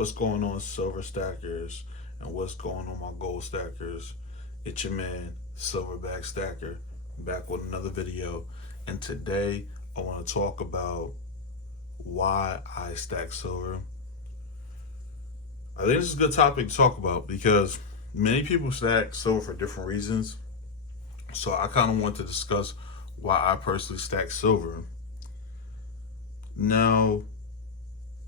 What's going on, silver stackers, and what's going on, my gold stackers? It's your man, Silverback Stacker, back with another video. And today, I want to talk about why I stack silver. I think this is a good topic to talk about because many people stack silver for different reasons. So I kind of want to discuss why I personally stack silver. Now,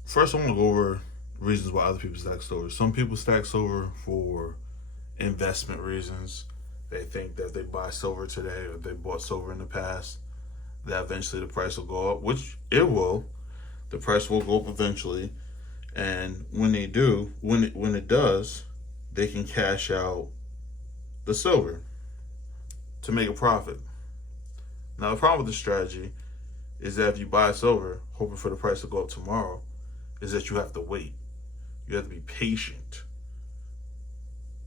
first I want to go over reasons why other people stack silver. Some people stack silver for investment reasons. They think that if they buy silver today or they bought silver in the past, that eventually the price will go up, which it will. The price will go up eventually. And when they do, when it does, they can cash out the silver to make a profit. Now the problem with this strategy is that if you buy silver hoping for the price to go up tomorrow, is that you have to wait. You have to be patient.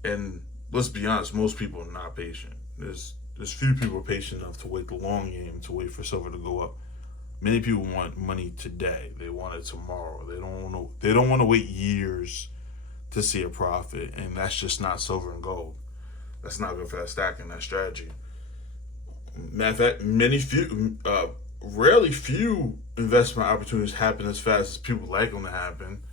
And let's be honest, most people are not patient. There's few people are patient enough to wait the long game, to wait for silver to go up. Many people want money today. They want it tomorrow. They don't want to wait years to see a profit, and that's just not silver and gold. That's not good for that stacking, that strategy. Matter of fact, rarely few investment opportunities happen as fast as people like them to happen.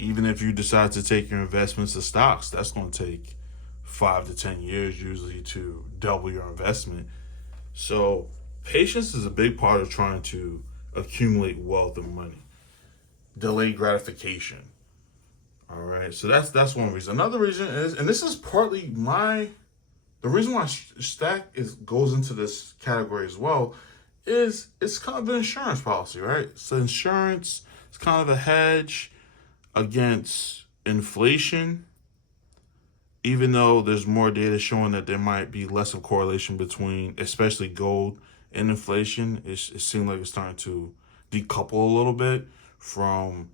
Even if you decide to take your investments to stocks, that's going to take 5 to 10 years usually to double your investment. So patience is a big part of trying to accumulate wealth and money. Delayed gratification. All right, so that's one reason. Another reason is, and this is partly the reason why stack goes into this category as well, is it's kind of an insurance policy, right? So insurance is kind of a hedge against inflation, even though there's more data showing that there might be less of correlation between, especially gold and inflation. It seems like it's starting to decouple a little bit from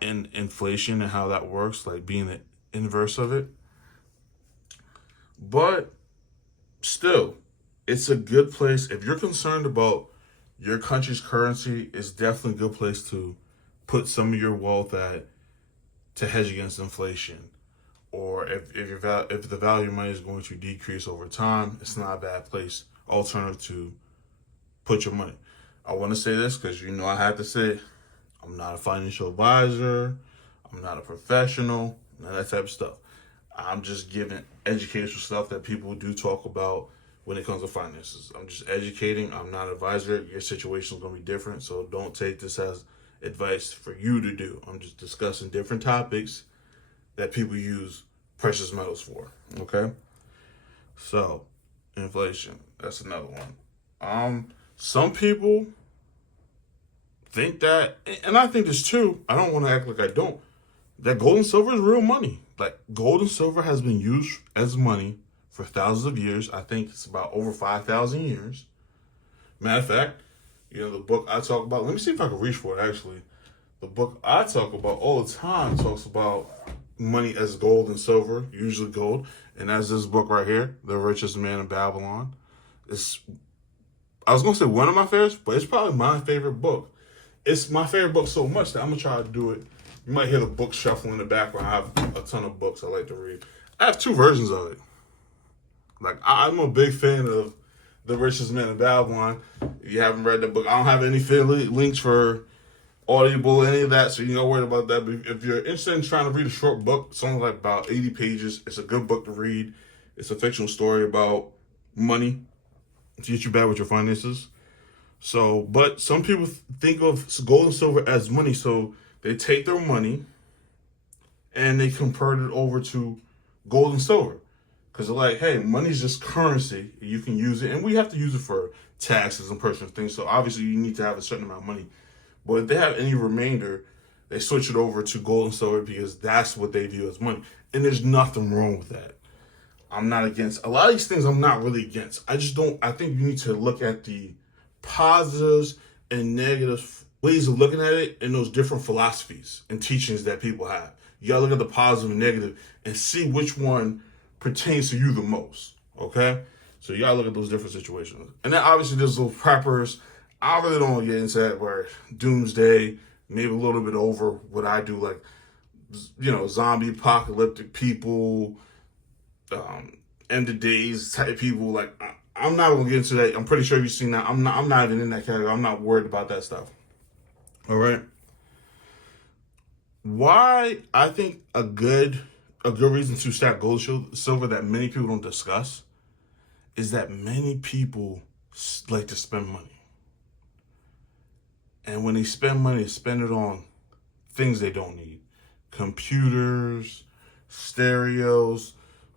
inflation and how that works, like being the inverse of it. But still, it's a good place. If you're concerned about your country's currency, it's definitely a good place to put some of your wealth at to hedge against inflation. Or if the value of money is going to decrease over time, it's not a bad place alternative to put your money. I want to say this because I have to say I'm not a financial advisor, I'm not a professional, none of that type of stuff. I'm just giving educational stuff that people do talk about when it comes to finances. I'm just educating. I'm not an advisor. Your situation is going to be different, so don't take this as advice for you to do. I'm just discussing different topics that people use precious metals for. Okay? So, inflation. That's another one. Some people think that, and I think this too, I don't want to act like I don't, that gold and silver is real money. Like, gold and silver has been used as money for thousands of years. I think it's about over 5,000 years. Matter of fact, the book I talk about, let me see if I can reach for it actually. The book I talk about all the time talks about money as gold and silver, usually gold. And as this book right here, The Richest Man in Babylon. I was going to say one of my favorites, but it's probably my favorite book. It's my favorite book so much that I'm going to try to do it. You might hear the book shuffle in the background. I have a ton of books I like to read. I have two versions of it. Like, I'm a big fan of The Richest Man in Babylon. If you haven't read the book, I don't have any links for Audible or any of that, so you're not worried about that. But if you're interested in trying to read a short book, something like about 80 pages, it's a good book to read. It's a fictional story about money to get you back with your finances. So, but some people think of gold and silver as money, so they take their money and they convert it over to gold and silver. Because they're like, hey, money's just currency. You can use it. And we have to use it for taxes and personal things. So obviously you need to have a certain amount of money. But if they have any remainder, they switch it over to gold and silver because that's what they view as money. And there's nothing wrong with that. I'm not against. A lot of these things I'm not really against. I think you need to look at the positives and negative ways of looking at it and those different philosophies and teachings that people have. You gotta look at the positive and negative and see which one pertains to you the most, okay? So you gotta look at those different situations. And then obviously there's those preppers. I really don't get into that where doomsday, maybe a little bit over what I do. Like, zombie apocalyptic people, end of days type people. Like, I'm not gonna get into that. I'm pretty sure you've seen that. I'm not even in that category. I'm not worried about that stuff. All right. Why I think a good reason to stack gold and silver that many people don't discuss is that many people like to spend money, and when they spend money, they spend it on things they don't need: computers, stereos,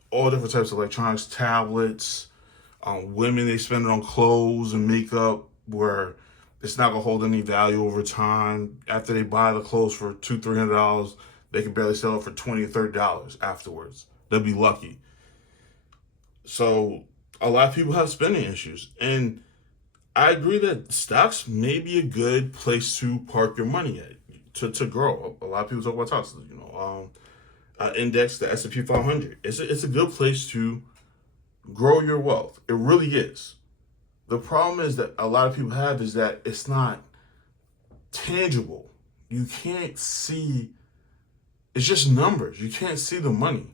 all different types of electronics, tablets. Women, they spend it on clothes and makeup where it's not gonna hold any value over time. After they buy the clothes for $200-300, they can barely sell it for $20 or $30 afterwards. They'll be lucky. So a lot of people have spending issues, and I agree that stocks may be a good place to park your money at to grow. A lot of people talk about stocks. Index, the S&P 500. It's a good place to grow your wealth. It really is. The problem is that a lot of people have is that it's not tangible. You can't see. It's just numbers. You can't see the money.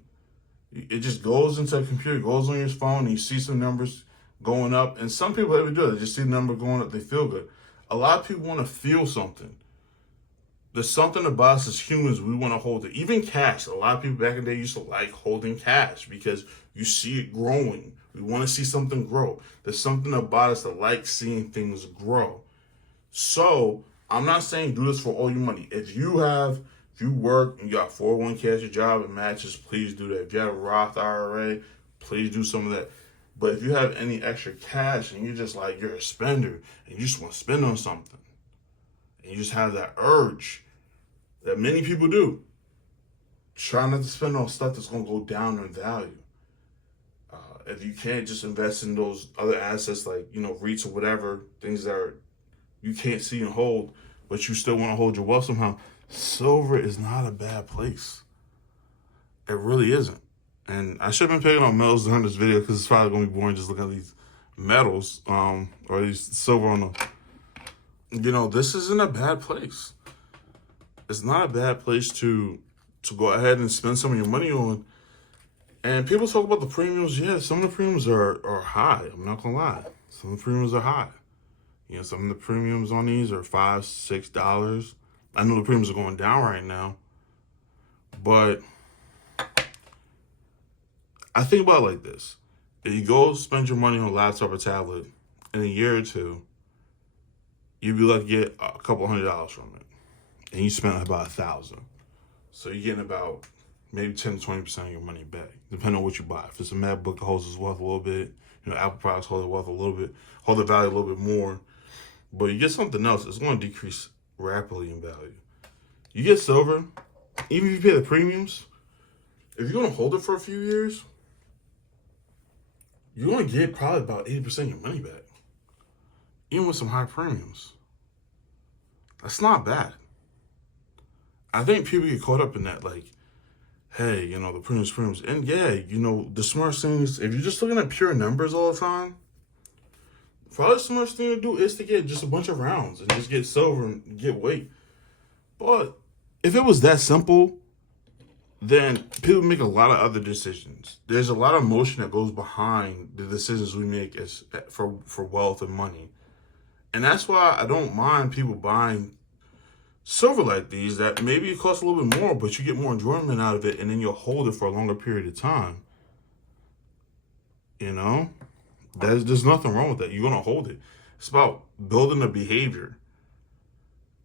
It just goes into a computer, goes on your phone, and you see some numbers going up. And some people even do it. They just see the number going up. They feel good. A lot of people want to feel something. There's something about us as humans, we want to hold it. Even cash. A lot of people back in the day used to like holding cash because you see it growing. We want to see something grow. There's something about us that like seeing things grow. So I'm not saying do this for all your money. If you work and you got 401k at your job and matches, please do that. If you have a Roth IRA, please do some of that. But if you have any extra cash and you're just like, you're a spender and you just want to spend on something, and you just have that urge that many people do, try not to spend on stuff that's going to go down in value. If you can't, just invest in those other assets like, REITs or whatever, things that you can't see and hold, but you still want to hold your wealth somehow. Silver is not a bad place. It really isn't. And I should have been picking on metals during this video because it's probably going to be boring just looking at these metals, or these silver on the. This isn't a bad place. It's not a bad place to go ahead and spend some of your money on. And people talk about the premiums. Yeah, some of the premiums are high. I'm not gonna lie. Some of the premiums are high. Some of the premiums on these are $5-6. I know the premiums are going down right now, but I think about it like this: if you go spend your money on a laptop or tablet in a year or two, you'd be lucky to get a couple $100 from it, and you spent about $1,000. So you're getting about maybe 10-20% of your money back, depending on what you buy. If it's a MacBook that holds its wealth a little bit, Apple products hold their wealth a little bit, hold their value a little bit more. But you get something else, it's going to decrease rapidly in value. You get silver, even if you pay the premiums, if you're going to hold it for a few years, you're going to get probably about 80% of your money back, even with some high premiums. That's not bad. I think people get caught up in that, like, hey, the premiums. And yeah, the smartest thing is, if you're just looking at pure numbers all the time, probably the smartest thing to do is to get just a bunch of rounds and just get silver and get weight. But if it was that simple, then people make a lot of other decisions. There's a lot of emotion that goes behind the decisions we make for wealth and money. And that's why I don't mind people buying silver like these that maybe it costs a little bit more, but you get more enjoyment out of it, and then you'll hold it for a longer period of time. There's nothing wrong with that. You're gonna hold it. It's about building a behavior.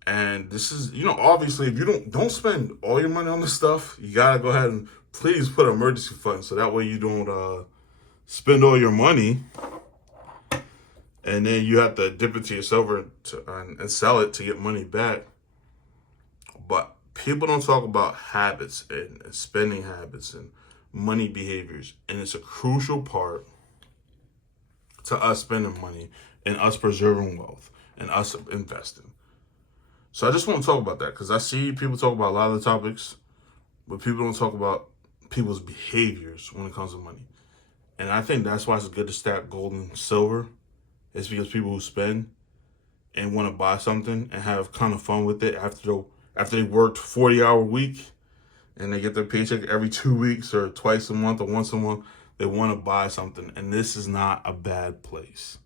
And this is, obviously, if you don't spend all your money on this stuff, you gotta go ahead and please put an emergency fund so that way you don't spend all your money and then you have to dip into your silver and sell it to get money back. But people don't talk about habits and spending habits and money behaviors. And it's a crucial part to us spending money and us preserving wealth and us investing. So I just want to talk about that because I see people talk about a lot of the topics, but people don't talk about people's behaviors when it comes to money. And I think that's why it's good to stack gold and silver. It's because people who spend and want to buy something and have kind of fun with it after they worked 40-hour week and they get their paycheck every 2 weeks or twice a month or once a month. They want to buy something, and this is not a bad place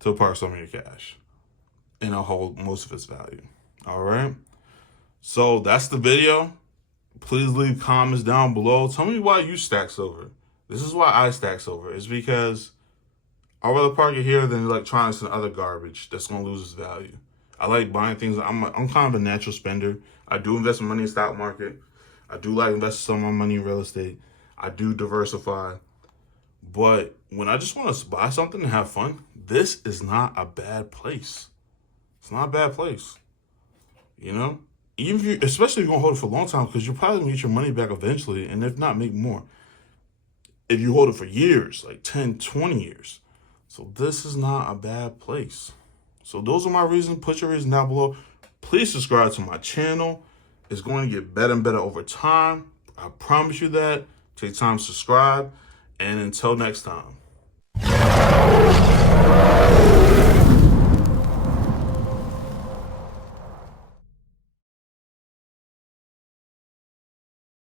to park some of your cash and hold most of its value. All right. So that's the video. Please leave comments down below. Tell me why you stack silver. This is why I stack silver. It's because I'd rather park it here than electronics and other garbage that's going to lose its value. I like buying things. I'm kind of a natural spender. I do invest my money in the stock market. I do like investing some of my money in real estate. I do diversify. But when I just want to buy something and have fun, this is not a bad place. It's not a bad place. You know? Even if you, especially if you're going to hold it for a long time, because you're probably going to get your money back eventually, and if not, make more. If you hold it for years, like 10, 20 years. So this is not a bad place. So those are my reasons. Put your reasons down below. Please subscribe to my channel. It's going to get better and better over time. I promise you that. Take time to subscribe. And until next time.